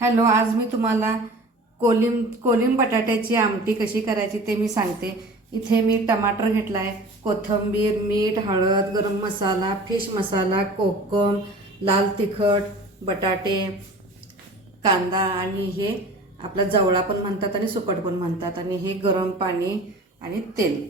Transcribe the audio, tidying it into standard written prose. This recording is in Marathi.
हॅलो, आज मी तुम्हाला कोलिम बटाट्याची आमटी कशी करायची ते मी सांगते। इथे मी टमाटर घेतला आहे, कोथिंबीर, मीठ, हळद, गरम मसाला, फिश मसाला, कोकम, लाल तिखट, बटाटे, कांदा आणि हे आपला जवळा पण म्हणतात आणि सुकट पण म्हणतात आणि हे गरम पाणी आणि तेल।